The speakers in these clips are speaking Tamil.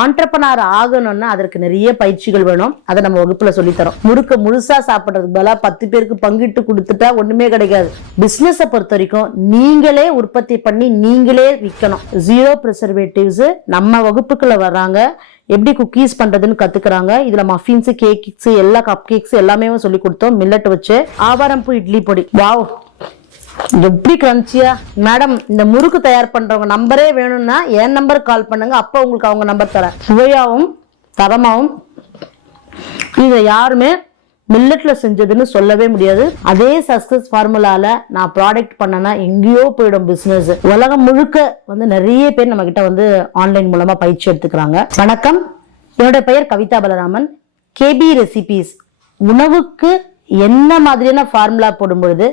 ஆண்டர்பனர் ஆகணும்னா அதற்கு நிறைய பயிற்சிகள் வேணும். அதை நம்ம வகுப்புல சொல்லித்தரோம். முறுக்க முழுசா சாப்பிடுறதுக்கு பதிலா 10 பேருக்கு பங்கிட்டு கொடுத்துட்டா ஒண்ணுமே கிடைக்காது. பிசினஸை பொறுத்த வரைக்கும் நீங்களே உற்பத்தி பண்ணி நீங்களே விற்கணும். 0 ப்ரிசர்வேட்டிவ்ஸ். நம்ம வகுப்புக்குள்ள வர்றாங்க, எப்படி குக்கீஸ் பண்றதுன்னு கத்துக்கிறாங்க. இதுல மஃபின்ஸ், கேக்ஸ், எல்லா கப் கேக்ஸ் எல்லாமே சொல்லி கொடுத்தோம். மில்லட் வச்சு ஆவாரம்பூ இட்லி பொடி. வாவ், எப்படி கிரன்ச்சியா. மேடம், இந்த முறுக்கு தயார் பண்றவங்க நம்பரே வேணும்னா என் நம்பருக்கு கால் பண்ணுங்க, அப்ப உங்களுக்கு அவங்க நம்பர் தரேன். சுவையாவும் தரமாவும் இதை யாருமே மில்லட்ல செஞ்சதுன்னு சொல்லவே முடியாது. அதே சக்சஸ் ஃபார்முலால நான் ப்ராடக்ட் பண்ணனா எங்கேயோ போயிடும் பிசினஸ். உலகம் முழுக்க நிறைய பேர் நம்ம கிட்ட ஆன்லைன் மூலமா பயிற்சி எடுத்துக்கிறாங்க. வணக்கம், என்னோட பெயர் கவிதா பலராமன். கேபி ரெசிபீஸ் உணவுக்கு என்ன மாதிரியான ஃபார்முலா போடும் பொழுது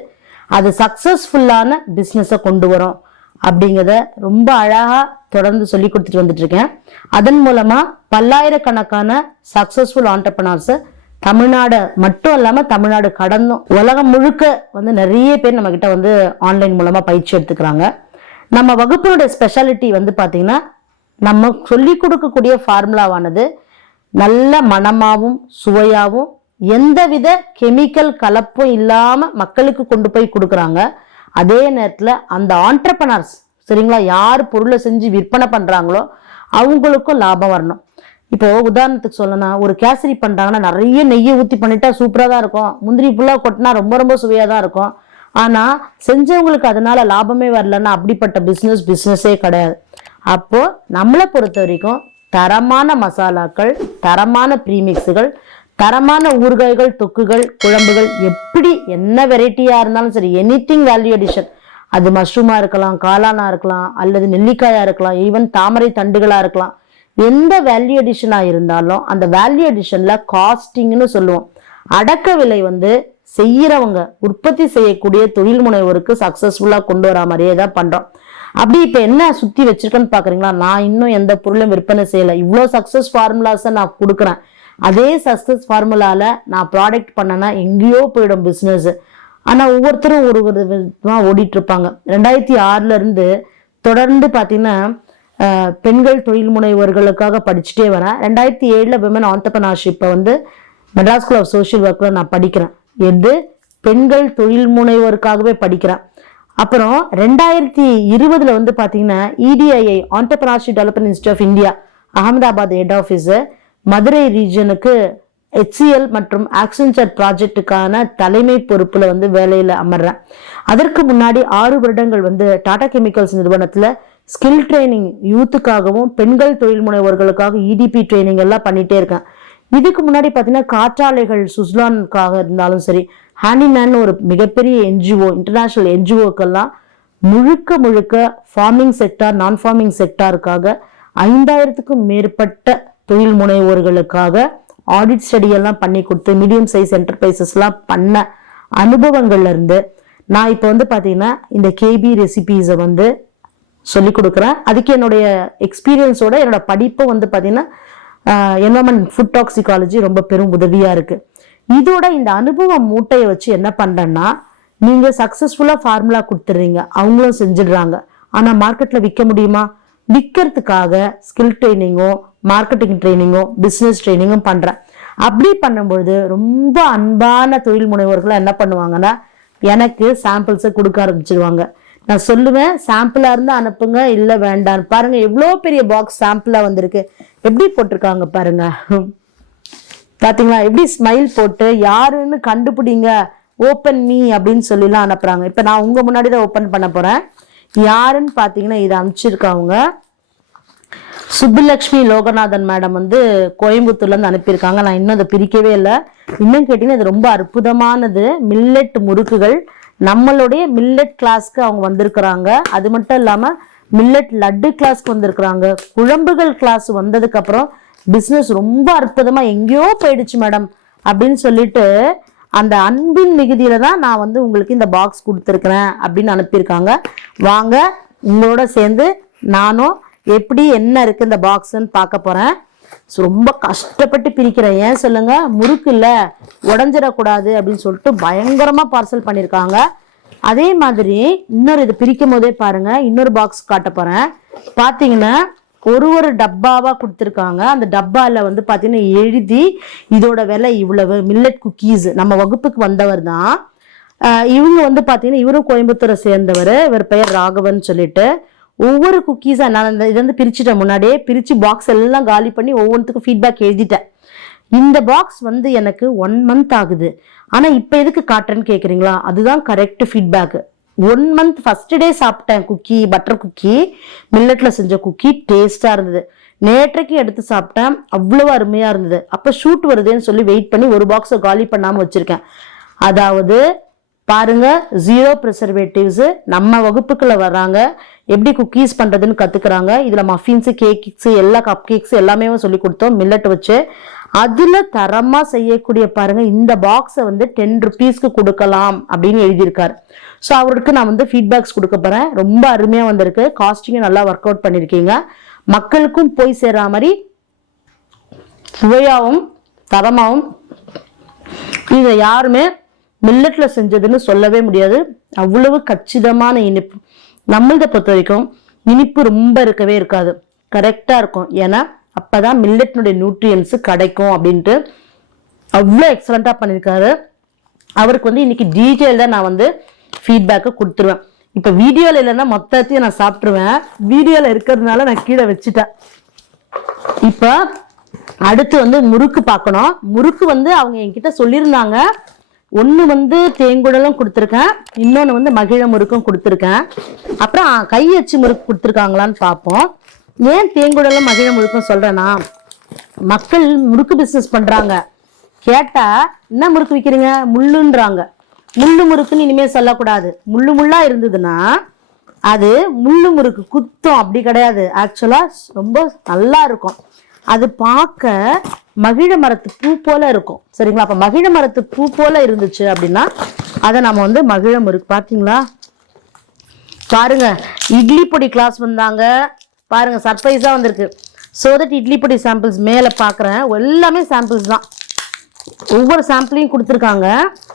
அது சக்சஸ்ஃபுல்லான பிஸ்னஸை கொண்டு வரும் அப்படிங்கிறத ரொம்ப அழகா தொடர்ந்து சொல்லி கொடுத்துட்டு வந்துட்டு இருக்கேன். அதன் மூலமா பல்லாயிரக்கணக்கான சக்சஸ்ஃபுல் ஆண்டர்பனர்ஸ் தமிழ்நாடு மட்டும் இல்லாம தமிழ்நாடு கடந்தும் உலகம் முழுக்க நிறைய பேர் நம்ம கிட்ட ஆன்லைன் மூலமா பயிற்சி எடுத்துக்கிறாங்க. நம்ம வகுப்பினுடைய ஸ்பெஷாலிட்டி பாத்தீங்கன்னா, நம்ம சொல்லி கொடுக்கக்கூடிய ஃபார்முலாவானது நல்ல மனமாவும் சுவையாவும் எந்தவித கெமிக்கல் கலப்பும் இல்லாம மக்களுக்கு கொண்டு போய் கொடுக்குறாங்க. அதே நேரத்துல அந்த ஆண்டர்பனர்ஸ், சரிங்களா, யார் பொருளை செஞ்சு விற்பனை பண்றாங்களோ அவங்களுக்கும் லாபம் வரணும். இப்போ உதாரணத்துக்கு சொல்லணும்னா, ஒரு கேசரி பண்றாங்கன்னா நிறைய நெய்யை ஊத்தி பண்ணிட்டா சூப்பரா தான் இருக்கும். முந்திரி புல்லா கொட்டினா ரொம்ப ரொம்ப சுவையா தான் இருக்கும். ஆனா செஞ்சவங்களுக்கு அதனால லாபமே வரலன்னா அப்படிப்பட்ட பிசினஸே கிடையாது. அப்போ நம்மளை பொறுத்த வரைக்கும் தரமான மசாலாக்கள், தரமான ப்ரீமிக்ஸுகள், தரமான ஊறுகாய்கள், தொக்குகள், குழம்புகள், எப்படி என்ன வெரைட்டியா இருந்தாலும் சரி, எனிதிங் வேல்யூ அடிஷன். அது மஷ்ரூமா இருக்கலாம், காளானா இருக்கலாம், அல்லது நெல்லிக்காயா இருக்கலாம், ஈவன் தாமரை தண்டுகளா இருக்கலாம். எந்த வேல்யூ அடிஷனா இருந்தாலும் அந்த வேல்யூ அடிஷன்ல காஸ்டிங்னு சொல்லுவோம். அடக்க விலை செய்யறவங்க, உற்பத்தி செய்யக்கூடிய தொழில் முனைவோருக்கு சக்சஸ்ஃபுல்லா கொண்டு வர மாதிரியே தான் பண்றோம். அப்படி இப்ப என்ன சுத்தி வச்சிருக்கேன்னு பாக்குறீங்களா? நான் இன்னும் எந்த பொருளும் விற்பனை செய்யல. இவ்வளவு சக்சஸ் ஃபார்முலாஸை நான் கொடுக்குறேன். அதே சக்சஸ் ஃபார்முலால நான் ப்ராடக்ட் பண்ணனா எங்கேயோ போயிடும் பிசினஸ். ஆனா ஒவ்வொருத்தரும் ஒரு விதமா ஓடிட்டு இருப்பாங்க. 2006 இருந்து தொடர்ந்து பாத்தீங்கன்னா பெண்கள் தொழில் முனைவோர்களுக்காக படிச்சுட்டே வரேன். 2007 விமன் ஆண்டர்பனர்ஷிப்பை மெட்ராஸ் ஸ்கூல் ஆஃப் சோஷியல் ஒர்க்ல நான் படிக்கிறேன். பெண்கள் தொழில் முனைவோருக்காகவே படிக்கிறேன். அப்புறம் 2020 பாத்தீங்கன்னா EDII entrepreneurship development institute of India Ahmedabad head office Madurai ரீஜனுக்கு HCL மற்றும் ஆக்சென்சர் ப்ராஜெக்டுக்கான தலைமை பொறுப்புல வேலையில அமர்றேன். அதற்கு முன்னாடி 6 வருடங்கள் டாடா கெமிக்கல்ஸ் நிறுவனத்துல ஸ்கில் ட்ரைனிங் யூத்துக்காகவும் பெண்கள் தொழில் முனைவோர்களுக்காக EDP ட்ரைனிங் எல்லாம் பண்ணிட்டே இருக்கேன். இதுக்கு முன்னாடி பாத்தீங்கன்னா காற்றாலைகள் சுஸ்லானுக்காக இருந்தாலும் சரி, ஹேண்டிமேன் ஒரு மிகப்பெரிய NGO, இன்டர்நேஷனல் NGOக்கெல்லாம் முழுக்க ஃபார்மிங் செக்டார், நான் ஃபார்மிங் செக்டாருக்காக 5000க்கும் மேற்பட்ட தொழில் முனைவோர்களுக்காக ஆடிட் ஸ்டடி எல்லாம் பண்ணி கொடுத்து மீடியம் சைஸ் என்டர்பிரைசஸ் எல்லாம் பண்ண அனுபவங்கள்ல இருந்து நான் இப்போ பாத்தீங்கன்னா இந்த கேபி ரெசிபீஸை சொல்லி கொடுக்குறேன். அதுக்கு என்னுடைய எக்ஸ்பீரியன்ஸோட என்னோட படிப்பு பாத்தீங்கன்னா என்வரன்மெண்ட் ஃபுட் டாக்ஸிகாலஜி ரொம்ப பெரும் உதவியா இருக்கு. இதோட இந்த அனுபவ மூட்டையை வச்சு என்ன பண்றேன்னா, நீங்க சக்சஸ்ஃபுல்லா ஃபார்முலா கொடுத்துடுறீங்க, அவங்களும் செஞ்சிடுறாங்க. ஆனா மார்க்கெட்ல விற்க முடியுமா? விற்கிறதுக்காக ஸ்கில் ட்ரைனிங்கும் மார்க்கெட்டிங் ட்ரைனிங்கும் பிசினஸ் ட்ரைனிங்கும் பண்றேன். அப்படி பண்ணும்பொழுது ரொம்ப அன்பான தொழில் முனைவோர்கள் என்ன பண்ணுவாங்கன்னா, எனக்கு சாம்பிள்ஸை கொடுக்க ஆரம்பிச்சிருவாங்க. நான் சொல்லுவேன், சாம்பிளா இருந்து அனுப்புங்க, இல்ல வேண்டாம். பாருங்க எவ்வளோ பெரிய பாக்ஸ் சாம்பிளா வந்திருக்கு, எப்படி போட்டிருக்காங்க பாருங்க. பாத்தீங்களா, எப்படி ஸ்மைல் போட்டு யாருன்னு கண்டுபிடிங்க, ஓப்பன் மீ அப்படின்னு சொல்லிலாம் அனுப்புறாங்க. இப்ப நான் உங்க முன்னாடி தான் ஓப்பன் பண்ண போறேன். யாருன்னு பாத்தீங்கன்னா இதை அனுப்பிச்சிருக்காங்க சுப்புலட்சுமி லோகநாதன் மேடம் கோயம்புத்தூர்ல இருந்து அனுப்பியிருக்காங்க. நான் இன்னும் அதை பிரிக்கவே இல்லை. இன்னும் கேட்டீங்கன்னா இது ரொம்ப அற்புதமானது. மில்லட் முறுக்குகள், நம்மளுடைய மில்லட் கிளாஸ்க்கு அவங்க வந்திருக்கிறாங்க. அது மட்டும் இல்லாம மில்லட் லட்டு கிளாஸ்க்கு வந்திருக்கிறாங்க. குழம்புகள் கிளாஸ் வந்ததுக்கு அப்புறம் பிசினஸ் ரொம்ப அற்புதமா எங்கேயோ போயிடுச்சு மேடம் அப்படின்னு சொல்லிட்டு அந்த அன்பின் மிகுதியில தான் நான் உங்களுக்கு இந்த பாக்ஸ் கொடுத்துருக்கிறேன் அப்படின்னு அனுப்பியிருக்காங்க. வாங்க உங்களோட சேர்ந்து நானும் எப்படி என்ன இருக்கு இந்த பாக்ஸ்ன்னு பார்க்க போறேன். ரொம்ப கஷ்டப்பட்டு பிரிக்கிறேன். ஏன் சொல்லுங்க, முறுக்கு இல்ல உடஞ்சிடக்கூடாது அப்படின்னு சொல்லிட்டு பயங்கரமா பார்சல் பண்ணியிருக்காங்க. அதே மாதிரி இன்னொரு இது பிரிக்கும் போதே பாருங்க, இன்னொரு பாக்ஸ் காட்ட போறேன். பாத்தீங்கன்னா ஒரு டப்பாவா கொடுத்துருக்காங்க. அந்த டப்பால வந்து பாத்தீங்கன்னா எழுதி இதோட விலை இவ்வளவு. மில்லட் குக்கீஸ் நம்ம வகுப்புக்கு வந்தவர் தான். இவங்க வந்து பாத்தீங்கன்னா இவரும் கோயம்புத்தூரை சேர்ந்தவர். இவர் பெயர் ராகவன் சொல்லிட்டு ஒவ்வொரு குக்கீஸா நான் இதை வந்து பிரிச்சுட்டேன். முன்னாடியே பிரிச்சு பாக்ஸ் எல்லாம் காலி பண்ணி ஒவ்வொன்றுத்துக்கும் ஃபீட்பேக் எழுதிட்டேன். இந்த பாக்ஸ் வந்து எனக்கு 1 month ஆகுது. ஆனா இப்ப எதுக்கு காட்டுறேன்னு கேக்குறீங்களா? அதுதான் correct feedback. 1 month first day சாப்பிட்டேன் குக்கி, பட்டர் குக்கி, மில்லட்ல செஞ்ச குக்கி, டேஸ்டா இருந்தது. நேற்றைக்கு எடுத்து சாப்பிட்டேன், அவ்வளவு அருமையா இருந்தது. அப்ப ஷூட் வருதுன்னு சொல்லி வெயிட் பண்ணி ஒரு பாக்ஸை காலி பண்ணாம வச்சிருக்கேன். அதாவது பாருங்க, 0 preservatives. நம்ம வகுப்புக்குள்ள வர்றாங்க, எப்படி குக்கீஸ் பண்றதுன்னு கத்துக்கிறாங்க. இதுல மஃபின்ஸ், கேக்ஸ், எல்லா கப் கேக்ஸ் எல்லாமே சொல்லி கொடுத்தோம் மில்லட் வச்சு. அதுல தரமா செய்யக்கூடிய பாருங்க, இந்த பாக்ஸை வந்து 10 rupeesக்கு கொடுக்கலாம் அப்படின்னு எழுதியிருக்காரு. ஸோ அவருக்கு நான் வந்து ஃபீட்பேக்ஸ் கொடுக்க போறேன். ரொம்ப அருமையா வந்திருக்கு. காஸ்டிங்கும் நல்லா ஒர்க் அவுட் பண்ணிருக்கீங்க. மக்களுக்கும் போய் சேர்ற மாதிரி சுவையாவும் தரமாவும் இதை யாருமே மில்லட்ல செஞ்சதுன்னு சொல்லவே முடியாது. அவ்வளவு கச்சிதமான இனிப்பு. நம்மளதை பொறுத்த வரைக்கும் இனிப்பு ரொம்ப இருக்கவே இருக்காது, கரெக்டா இருக்கும். ஏன்னா அப்பதான் மில்லட்னுடைய நியூட்ரியன்ஸ் கிடைக்கும் அப்படின்ட்டு அவ்வளோ எக்ஸலண்டா பண்ணியிருக்காரு. அவருக்கு வந்து இன்னைக்கு டீட்டெயில்டா நான் வந்து ஃபீட்பேக்கை கொடுத்துருவேன். இப்ப வீடியோல இல்லைன்னா மொத்தத்தையும் நான் சாப்பிட்டுருவேன். வீடியோல இருக்கிறதுனால நான் கீழே வச்சுட்டேன். இப்ப அடுத்து வந்து முறுக்கு பார்க்கணும். முறுக்கு வந்து அவங்க என்கிட்ட சொல்லியிருந்தாங்க. ஒன்று வந்து தேங்குடலும் கொடுத்துருக்கேன், இன்னொன்று வந்து மகிழ முறுக்கும் கொடுத்துருக்கேன். அப்புறம் கை அச்சு முறுக்கு கொடுத்துருக்காங்களான்னு பார்ப்போம். ஏன் தேங்குடலும் மகிழ முறுக்கும் சொல்றேன்னா, மக்கள் முறுக்கு பிஸ்னஸ் பண்றாங்க. கேட்டா என்ன முறுக்கு விற்கிறீங்க, முள்ளுன்றாங்க. முள்ளு முறுக்குன்னு இனிமே சொல்லக்கூடாது. முள்ளு முள்ளா இருந்ததுன்னா அது முள்ளு முறுக்கு குத்தம், அப்படி கிடையாது. ஆக்சுவலா ரொம்ப நல்லா இருக்கும். அது பார்க்க மகிழ மரத்து பூ போல இருக்கும், சரிங்களா? அப்ப மகிழ மரத்து பூ போல இருந்துச்சு அப்படின்னா அதை நம்ம வந்து மகிழ முறுக்கு. பார்த்தீங்களா, பாருங்க இட்லி பொடி கிளாஸ் வந்தாங்க பாருங்க, சர்ப்ரைஸா வந்திருக்கு. ஸோ தட் இட்லி பொடி சாம்பிள்ஸ் மேலே பார்க்குறேன், எல்லாமே சாம்பிள்ஸ் தான். ஒவ்வொரு சாம்பிளையும் கொடுத்துருக்காங்க.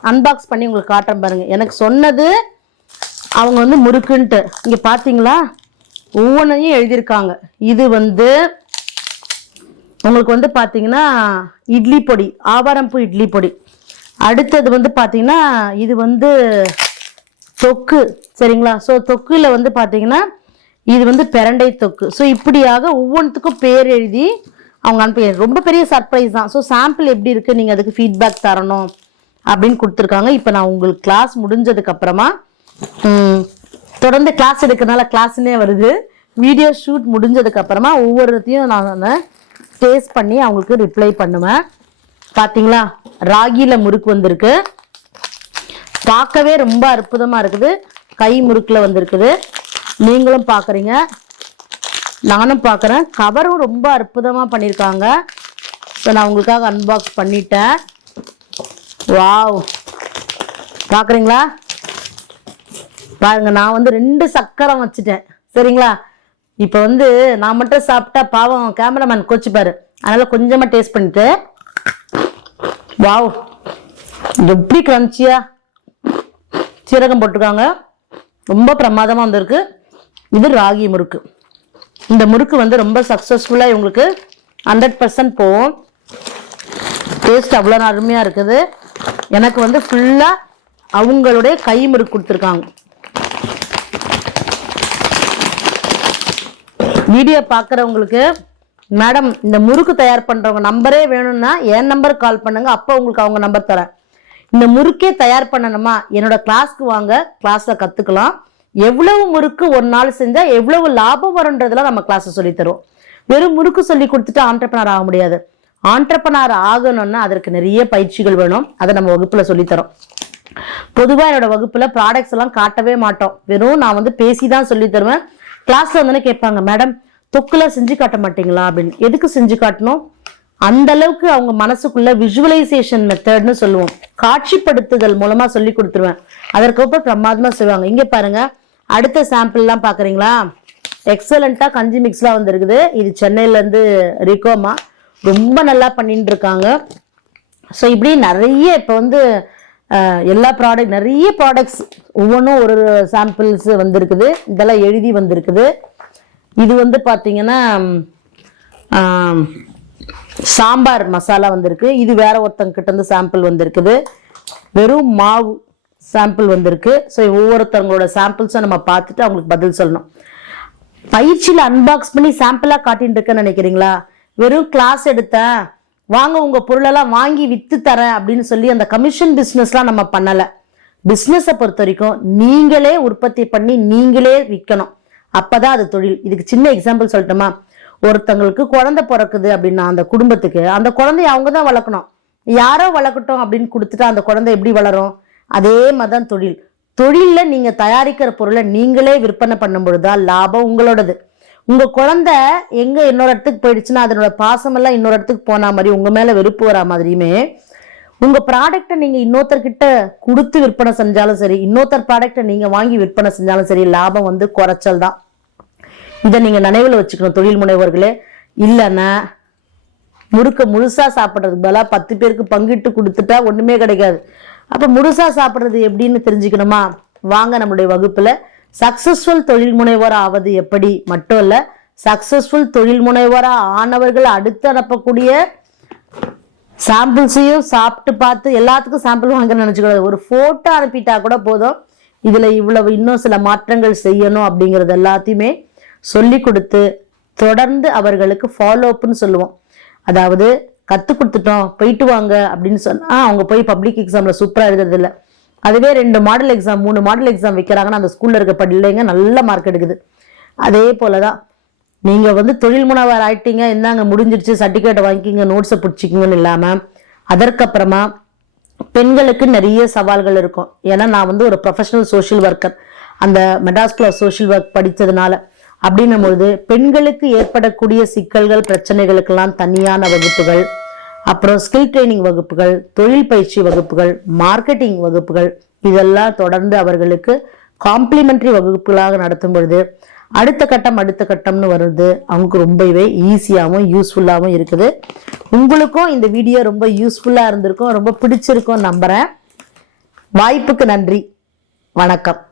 அன்பாக்ஸ் பண்ணி உங்களுக்கு காட்டுறேன் பாருங்க. எனக்கு சொன்னது அவங்க வந்து முறுக்குன்ட்டு. இங்க பாத்தீங்களா, ஒவ்வொன்றையும் எழுதியிருக்காங்க. இது வந்து உங்களுக்கு வந்து பாத்தீங்கன்னா இட்லி பொடி, ஆவாரம்பூ இட்லி பொடி. அடுத்தது வந்து பாத்தீங்கன்னா இது வந்து தொக்கு, சரிங்களா? ஸோ தொக்குல வந்து பாத்தீங்கன்னா இது வந்து பிரண்டை தொக்கு. ஸோ இப்படியாக ஒவ்வொன்றுத்துக்கும் பேர் எழுதி அவங்க அனுப்பி, ரொம்ப பெரிய சர்ப்ரைஸ் தான். ஸோ சாம்பிள் எப்படி இருக்கு, நீங்க அதுக்கு ஃபீட்பேக் தரணும் அப்படின்னு கொடுத்துருக்காங்க. இப்போ நான் உங்களுக்கு கிளாஸ் முடிஞ்சதுக்கு அப்புறமா தொடர்ந்து கிளாஸ் எடுக்கிறதுனால கிளாஸ்னே வருது. வீடியோ ஷூட் முடிஞ்சதுக்கு அப்புறமா ஒவ்வொருத்தையும் நான் டேஸ்ட் பண்ணி அவங்களுக்கு ரிப்ளை பண்ணுவேன். பாத்தீங்களா, ராகில முறுக்கு வந்திருக்கு. பார்க்கவே ரொம்ப அற்புதமா இருக்குது. கை முறுக்குல வந்திருக்குது. நீங்களும் பாக்குறீங்க, நானும் பார்க்குறேன். கவரும் ரொம்ப அற்புதமாக பண்ணியிருக்காங்க. ஸோ நான் உங்களுக்காக அன்பாக்ஸ் பண்ணிட்டேன். வாவ், பார்க்குறீங்களா? பாருங்க, நான் வந்து 2 சக்கரம் வச்சுட்டேன், சரிங்களா? இப்போ வந்து நான் மட்டும் சாப்பிட்டா பாவம் கேமராமேன் கோச்சுப்பாரு. அதனால கொஞ்சமாக டேஸ்ட் பண்ணிட்டு, வாவ் எப்படி கிரன்ச்சியா சீரகம் போட்டிருக்காங்க, ரொம்ப பிரமாதமாக வந்திருக்கு. இது ராகி முறுக்கு. இந்த முறுக்கு வந்து ரொம்ப சக்ஸஸ்ஃபுல்லாக இவங்களுக்கு 100% போகும். டேஸ்ட் அவ்வளோ அருமையாக இருக்குது. எனக்கு வந்து ஃபுல்லாக அவங்களுடைய கை முறுக்கு கொடுத்துருக்காங்க. வீடியோ பார்க்குறவங்களுக்கு, மேடம் இந்த முறுக்கு தயார் பண்ணுறவங்க நம்பரே வேணும்னா என் நம்பருக்கு கால் பண்ணுங்க, அப்போ உங்களுக்கு அவங்க நம்பர் தரேன். இந்த முறுக்கே தயார் பண்ணணுமா, என்னோட கிளாஸ்க்கு வாங்க, கிளாஸில் கற்றுக்கலாம். எவ்வளவு முறுக்கு ஒரு நாள் செஞ்சா எவ்வளவு லாபம் வரும்ன்றதுல நம்ம கிளாஸ் சொல்லி தருவோம். வெறும் முறுக்கு சொல்லி கொடுத்துட்டு ஆண்டர்பனர் ஆக முடியாது. ஆண்டர்பனர் ஆகணும்னா அதற்கு நிறைய பயிற்சிகள் வேணும். அதை நம்ம வகுப்புல சொல்லித்தரோம். பொதுவா என்னோட வகுப்புல ப்ராடக்ட்ஸ் எல்லாம் காட்டவே மாட்டோம். வெறும் நான் வந்து பேசிதான் சொல்லி தருவேன். கிளாஸ்ல வந்து கேட்பாங்க, மேடம் தொக்குல செஞ்சு காட்ட மாட்டீங்களா அப்படின்னு. எதுக்கு செஞ்சு காட்டணும்? அந்த அளவுக்கு அவங்க மனசுக்குள்ள விஜுவலைசேஷன் மெத்தட்னு சொல்லுவோம், காட்சிப்படுத்துதல் மூலமா சொல்லி கொடுத்துருவேன். அதற்கப்புறம் பிரமாதமா சொல்லுவாங்க. இங்க பாருங்க, அடுத்த சாம்பிள் எல்லாம் பாக்குறீங்களா, எக்ஸலண்டா கஞ்சி மிக்ஸ்லாம் வந்துருக்குது. இது சென்னையில இருந்து ரிகோமா ரொம்ப நல்லா பண்ணிட்டு இருக்காங்க. ஸோ இப்படி நிறைய இப்போ வந்து எல்லா ப்ராடக்ட், நிறைய ப்ராடக்ட்ஸ் ஒவ்வொன்றும் ஒரு சாம்பிள்ஸ் வந்திருக்குது. இதெல்லாம் எழுதி வந்திருக்குது. இது வந்து பார்த்தீங்கன்னா சாம்பார் மசாலா வந்திருக்கு. இது வேற ஒருத்தங்க கிட்ட இருந்து சாம்பிள் வந்திருக்குது. வெறும் மாவு சாம்பிள் வந்திருக்கு. ஸோ ஒவ்வொருத்தவங்களோட சாம்பிள்ஸும் நம்ம பார்த்துட்டு அவங்களுக்கு பதில் சொல்லணும். பயிற்சியில் அன்பாக்ஸ் பண்ணி சாம்பிளாக காட்டின்னு இருக்கேன்னு நினைக்கிறீங்களா? வெறும் கிளாஸ் எடுத்தேன், வாங்க உங்கள் பொருளெல்லாம் வாங்கி விற்று தரேன் அப்படின்னு சொல்லி அந்த கமிஷன் பிஸ்னஸ்லாம் நம்ம பண்ணலை. பிஸ்னஸை பொறுத்த வரைக்கும் நீங்களே உற்பத்தி பண்ணி நீங்களே விற்கணும். அப்போதான் அது தொழில். இதுக்கு சின்ன எக்ஸாம்பிள் சொல்லட்டுமா? ஒருத்தங்களுக்கு குழந்தை பிறக்குது அப்படின்னா அந்த குடும்பத்துக்கு அந்த குழந்தைய அவங்க தான் வளர்க்கணும். யாரோ வளர்க்கட்டும் அப்படின்னு கொடுத்துட்டா அந்த குழந்தை எப்படி வளரும்? அதே மாதிரிதான் தொழில். தொழிலில் நீங்கள் தயாரிக்கிற பொருளை நீங்களே விற்பனை பண்ணும் பொழுதுதான் லாபம் உங்களோடது. உங்கள் குழந்தை எங்கே இன்னொரு இடத்துக்கு போயிடுச்சுன்னா அதனோட பாசமெல்லாம் இன்னொரு இடத்துக்கு போனா மாதிரி உங்கள் மேலே வெறுப்பு வரா மாதிரியுமே உங்கள் ப்ராடக்டை நீங்கள் இன்னொருத்தர்கிட்ட கொடுத்து விற்பனை செஞ்சாலும் சரி, இன்னொருத்தர் ப்ராடக்டை நீங்கள் வாங்கி விற்பனை செஞ்சாலும் சரி, லாபம் வந்து குறைச்சல் தான். இதை நீங்கள் நினைவில் வச்சுக்கணும் தொழில் முனைவோர்களே. இல்லைன்னா முழுசா சாப்பிட்றதுக்கு பதிலாக 10 பேருக்கு பங்கிட்டு கொடுத்துட்டா ஒன்றுமே கிடைக்காது. அப்போ முழுசா சாப்பிட்றது எப்படின்னு தெரிஞ்சுக்கணுமா? வாங்க நம்மளுடைய வகுப்பில் சக்சஸ்ஃபுல் தொழில் முனைவோராக ஆவது எப்படி மட்டும் இல்லை, சக்சஸ்ஃபுல் தொழில் முனைவோராக ஆனவர்கள் அடுத்து அனுப்பக்கூடிய சாம்பிள்ஸையும் சாப்பிட்டு பார்த்து எல்லாத்துக்கும் சாம்பிள் வாங்க நினச்சிக்கூடாது. ஒரு ஃபோட்டோ அனுப்பிட்டா கூட போதும். இதில் இவ்வளவு இன்னும் சில மாற்றங்கள் செய்யணும் அப்படிங்கிறது எல்லாத்தையுமே சொல்லி கொடுத்து தொடர்ந்து அவர்களுக்கு ஃபாலோ அப்னு சொல்லுவோம். அதாவது கற்றுக் கொடுத்துட்டோம் போயிட்டு வாங்க அப்படின்னு சொன்னால் அவங்க போய் பப்ளிக் எக்ஸாமில் சூப்பராக எழுதுறது இல்லை. அதுவே 2 மாடல் எக்ஸாம் 3 மாடல் எக்ஸாம் வைக்கிறாங்கன்னா அந்த ஸ்கூலில் இருக்க பிள்ளைங்க நல்ல மார்க் எடுக்குது. அதே போல தான் நீங்கள் வந்து தொழில் முனைவர் ஆயிட்டீங்க, என்னங்க முடிஞ்சிடுச்சு சர்டிஃபிகேட்டை வாங்கிக்கிங்க நோட்ஸை பிடிச்சிக்கிங்கன்னு இல்லாமல் அதற்கப்புறமா பெண்களுக்கு நிறைய சவால்கள் இருக்கும். ஏன்னா நான் வந்து ஒரு ப்ரொஃபஷனல் சோஷியல் ஒர்க்கர், அந்த Madras school of social work படித்ததுனால. அப்படின்னும் பொழுது பெண்களுக்கு ஏற்படக்கூடிய சிக்கல்கள் பிரச்சனைகளுக்கெல்லாம் தனியான வகுப்புகள், அப்புறம் ஸ்கில் ட்ரைனிங் வகுப்புகள், தொழில் பயிற்சி வகுப்புகள், மார்க்கெட்டிங் வகுப்புகள், இதெல்லாம் தொடர்ந்து அவர்களுக்கு காம்ப்ளிமெண்ட்ரி வகுப்புகளாக நடத்தும் பொழுது அடுத்த கட்டம்னு வருது. அவங்களுக்கு ரொம்பவே ஈஸியாகவும் யூஸ்ஃபுல்லாகவும் இருக்குது. உங்களுக்கும் இந்த வீடியோ ரொம்ப யூஸ்ஃபுல்லாக இருந்திருக்கும், ரொம்ப பிடிச்சிருக்கும் நம்புகிறேன். வாய்ப்புக்கு நன்றி. வணக்கம்.